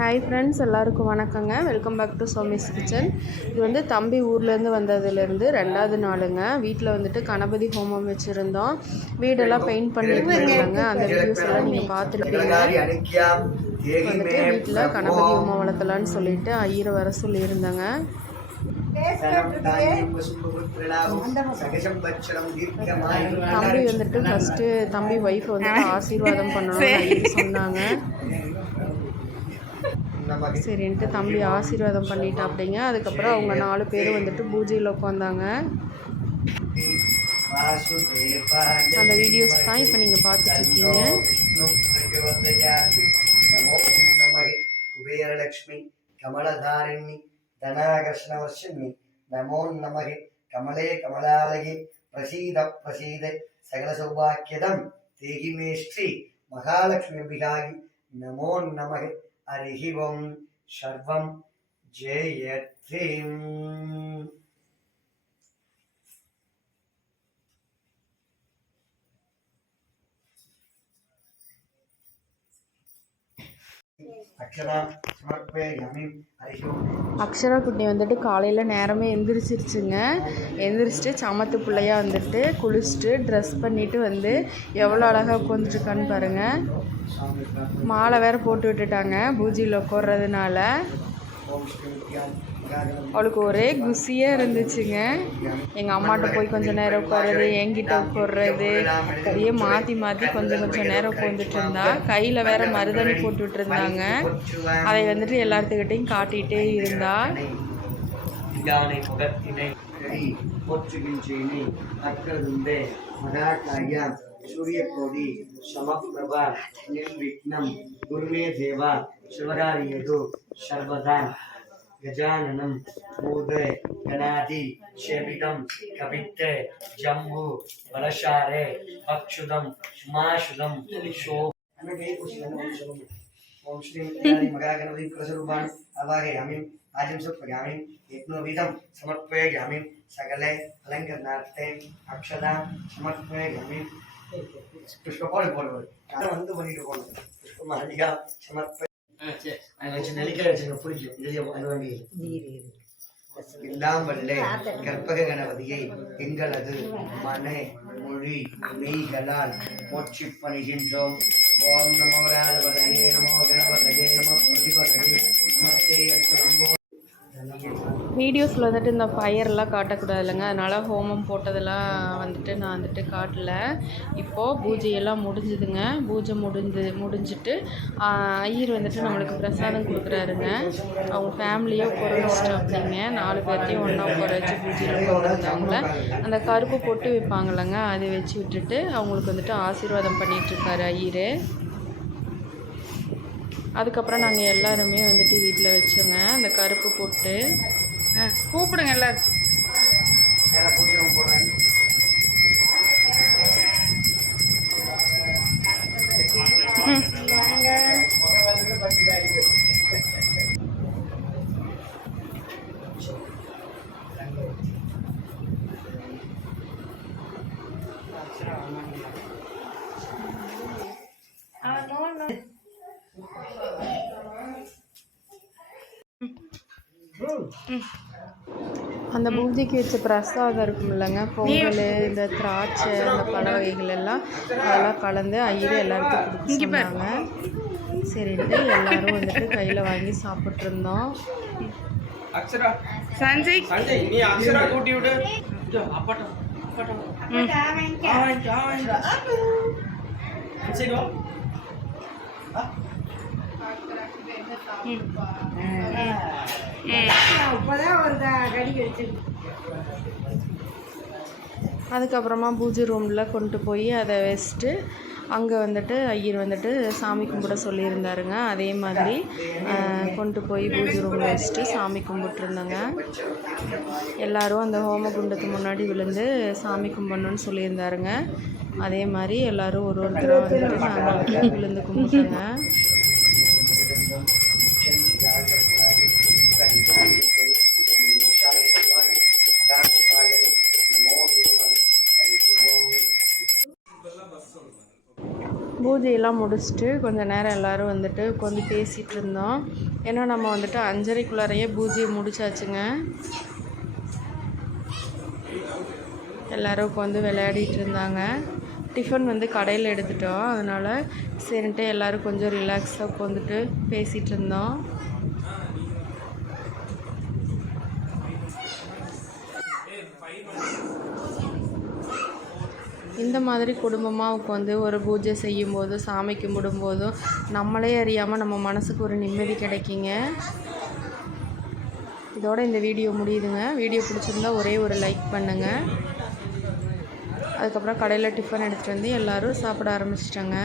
Hi friends, எல்லாருக்கும் வணக்கங்க. Welcome back to Somi's kitchen. இது வந்து தம்பி ஊர்லேருந்து வந்ததுலேருந்து 2வது நாளுங்க. வீட்டில் வந்துட்டு கணபதி ஹோமம் வச்சுருந்தோம். வீடெல்லாம் பெயிண்ட் பண்ணிட்டு இருந்தாங்க. அந்த வீடியோஸ் எல்லாம் நீங்கள் பார்த்துருப்பீங்க. வந்துட்டு வீட்டில் கணபதி ஹோமம் வளர்த்தலான்னு சொல்லிட்டு ஐயரை வர சொல்லியிருந்தாங்க. தம்பி வந்துட்டு ஃபஸ்ட்டு தம்பி ஒய்ஃப் வந்துட்டு ஆசீர்வாதம் பண்ணணும்னு சொன்னாங்க. சரின்ட்டு தம்பி ஆசீர்வாதம் பண்ணிட்டா அப்படிங்க. அதுக்கப்புறம் அவங்க 4 பேர் வந்துட்டு பூஜையில் உட்காந்தாங்க. அந்த வீடியோஸ் தான் இப்போ நீங்கள் பார்த்துட்ருக்கீங்க. குபேரலக்ஷ்மி கமலதாரிணி தனாகர்ஷ்ணவர்ஷினி நமோ நமகே கமலே கமலாலயே பிரசீத பிரசீத சகல சௌபாக்கியதம் தேகி மே ஸ்ரீ மகாலட்சுமி அம்பிகாகி நமோ நமகே ஹரி ஓம் சர்வம் ஜெயத்ரீம். அக்ஷரா குட்டி வந்துட்டு காலையில் நேரமே எந்திரிச்சிருச்சுங்க. எந்திரிச்சிட்டு சமத்து பிள்ளையாக வந்துட்டு குளிச்சுட்டு ட்ரெஸ் பண்ணிவிட்டு வந்து எவ்வளோ அழகாக உட்காந்துருக்கான்னு பாருங்கள். மாலை வேறு போட்டு விட்டுட்டாங்க பூஜையில் உட்கார்றதுனால. அவளுக்கு ஒரே குசியாக இருந்துச்சுங்க. எங்கள் அம்மாட்ட போய் கொஞ்சம் நேரம் உட்கார்றது, என்கிட்ட உட்கார்றது, அப்படியே மாற்றி மாற்றி கொஞ்சம் நேரம் உட்காந்துட்டு இருந்தா. கையில் வேற மருதாணி போட்டு விட்டுருந்தாங்க. அதை வந்துட்டு எல்லாத்துக்கிட்டையும் காட்டிகிட்டே இருந்தா. சூரியகோடி சமப்பிரபா நிர்விக்னம் குருமே தேவா சிவகாரியது சர்வதா கஜானனம் பூத கணாதி சேவிதம் கவித்த ஜம்பு பலசாரே அக்ஷுதம் உமாசுதம் சோ ஓம் ஸ்ரீ மகாகணபதி பிரசரூபான் அவாகயாமி ஆஜம்சப்யாமி யக்னோவிதம் சமர்ப்பயாமி சகலே அலங்கரணார்த்தே அக்ஷதா சமர்ப்பயாமி புஷ்போடு போடுவது அதை வந்து பண்ணிட்டு போகணும். புஷ்பம் அதிகா சமர்ப்ப எல்லாம் வல்ல கற்பக கணபதியை எங்களது மன மொழி மெய்களால் போற்றி பணிகின்றோம். ஓம் நமோ ராஜபதயே நமோ கணபதயே நமோ பிரதிபதயே நமஸ்தே அஸ்து. வீடியோஸில் வந்துட்டு இந்த ஃபயர்லாம் காட்டக்கூடாது இல்லைங்க, அதனால் ஹோமம் போட்டதெல்லாம் வந்துட்டு நான் வந்துட்டு காட்டல. இப்போது பூஜையெல்லாம் முடிஞ்சுதுங்க. பூஜை முடிஞ்சிட்டு ஐயர் வந்துட்டு நம்மளுக்கு பிரசாதம் கொடுக்குறாருங்க. அவங்க ஃபேமிலியாக உட்கார வச்சுட்டு அப்படிங்க 4 பேர்த்தையும் ஒன்றா உட்கார வச்சு பூஜையில் போடுறவங்கள அந்த கருப்பு பொட்டு வைப்பாங்கள்லங்க, அதை வச்சு விட்டுட்டு அவங்களுக்கு வந்துட்டு ஆசீர்வாதம் பண்ணிகிட்ருக்காரு ஐயர். அதுக்கப்புறம் நாங்கள் எல்லாருமே வந்துட்டு வீட்டில் வச்சோங்க அந்த கருப்பு போட்டு. கூப்பிடுங்க எல்லாரும். அந்த பூஜைக்கு வச்ச பிரசாதம் இருக்கும் இல்லைங்க, பொங்கல், இந்த திராட்சை, அந்த பழ வகைகள் எல்லாம் அதெல்லாம் கலந்து ஐயர் எல்லாருக்கும் கொடுக்க சொன்னாங்க. சரின்ட்டு எல்லாரும் வந்துட்டு கையில் வாங்கி சாப்பிட்ருந்தோம். சஞ்சய் நீ அக்ஷரா கூட்டி விடு. அதுக்கப்புறமா பூஜை ரூமில் கொண்டு போய் அதை வச்சுட்டு அங்கே வந்துட்டு ஐயர் வந்துட்டு சாமி கும்பிட சொல்லியிருந்தாருங்க. அதே மாதிரி கொண்டு போய் பூஜை ரூமில் வச்சுட்டு சாமி கும்பிட்ருந்தோங்க. எல்லோரும் அந்த ஹோம குண்டத்துக்கு முன்னாடி விழுந்து சாமி கும்பிடணுன்னு சொல்லியிருந்தாருங்க. அதே மாதிரி எல்லோரும் ஒருத்தராக வந்துட்டு நாங்கள் விழுந்து கும்பிட்டோங்க. பூஜையெல்லாம் பூஜையெல்லாம் முடிச்சுட்டு கொஞ்சம் நேரம் எல்லோரும் வந்துட்டு உட்காந்து பேசிகிட்டு இருந்தோம். ஏன்னா நம்ம வந்துட்டு 5:30க்குள்ளாரையே பூஜையை முடிச்சாச்சுங்க. எல்லோரும் உட்காந்து விளையாடிட்டு இருந்தாங்க. டிஃபன் வந்து கடையில் எடுத்துட்டோம். அதனால் சரின்ட்டு எல்லோரும் கொஞ்சம் ரிலாக்ஸாக உட்காந்துட்டு பேசிகிட்டு இருந்தோம். இந்த மாதிரி குடும்பமாக உட்காந்து ஒரு பூஜை செய்யும்போதும் சாமி கும்பிடும்போதும் நம்மளே அறியாமல் நம்ம மனசுக்கு ஒரு நிம்மதி கிடைக்குங்க. இதோட இந்த வீடியோ முடியுதுங்க. வீடியோ பிடிச்சிருந்தா ஒரே ஒரு லைக் பண்ணுங்கள். அதுக்கப்புறம் கடையில் டிஃபன் எடுத்துகிட்டு வந்து எல்லோரும் சாப்பிட ஆரம்பிச்சிட்டாங்க.